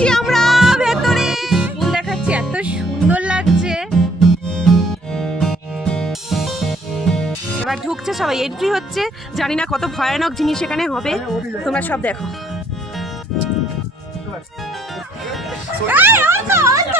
ঢুকছি আমরা ভেতরে। ফুল দেখাচ্ছি এত সুন্দর লাগছে। এবার ঢুকছে সবাই এন্ট্রি হচ্ছে। জানি না কত ভয়ানক জিনিস এখানে হবে। তোমরা সব দেখো। এই অত অত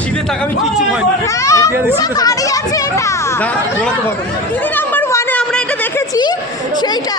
শীতে তাকাবি কিচ্ছু হয় না গোলাতে নাম্বার ওয়ানে আমরা এটা দেখেছি সেইটা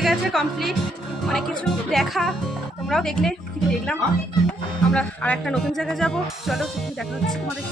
হয়ে গেছে কমপ্লিট অনেক কিছু দেখা। তোমরাও দেখলে, দেখলাম। আমরা আর একটা নতুন জায়গায় যাব। চলো, দেখা হচ্ছে তোমাদের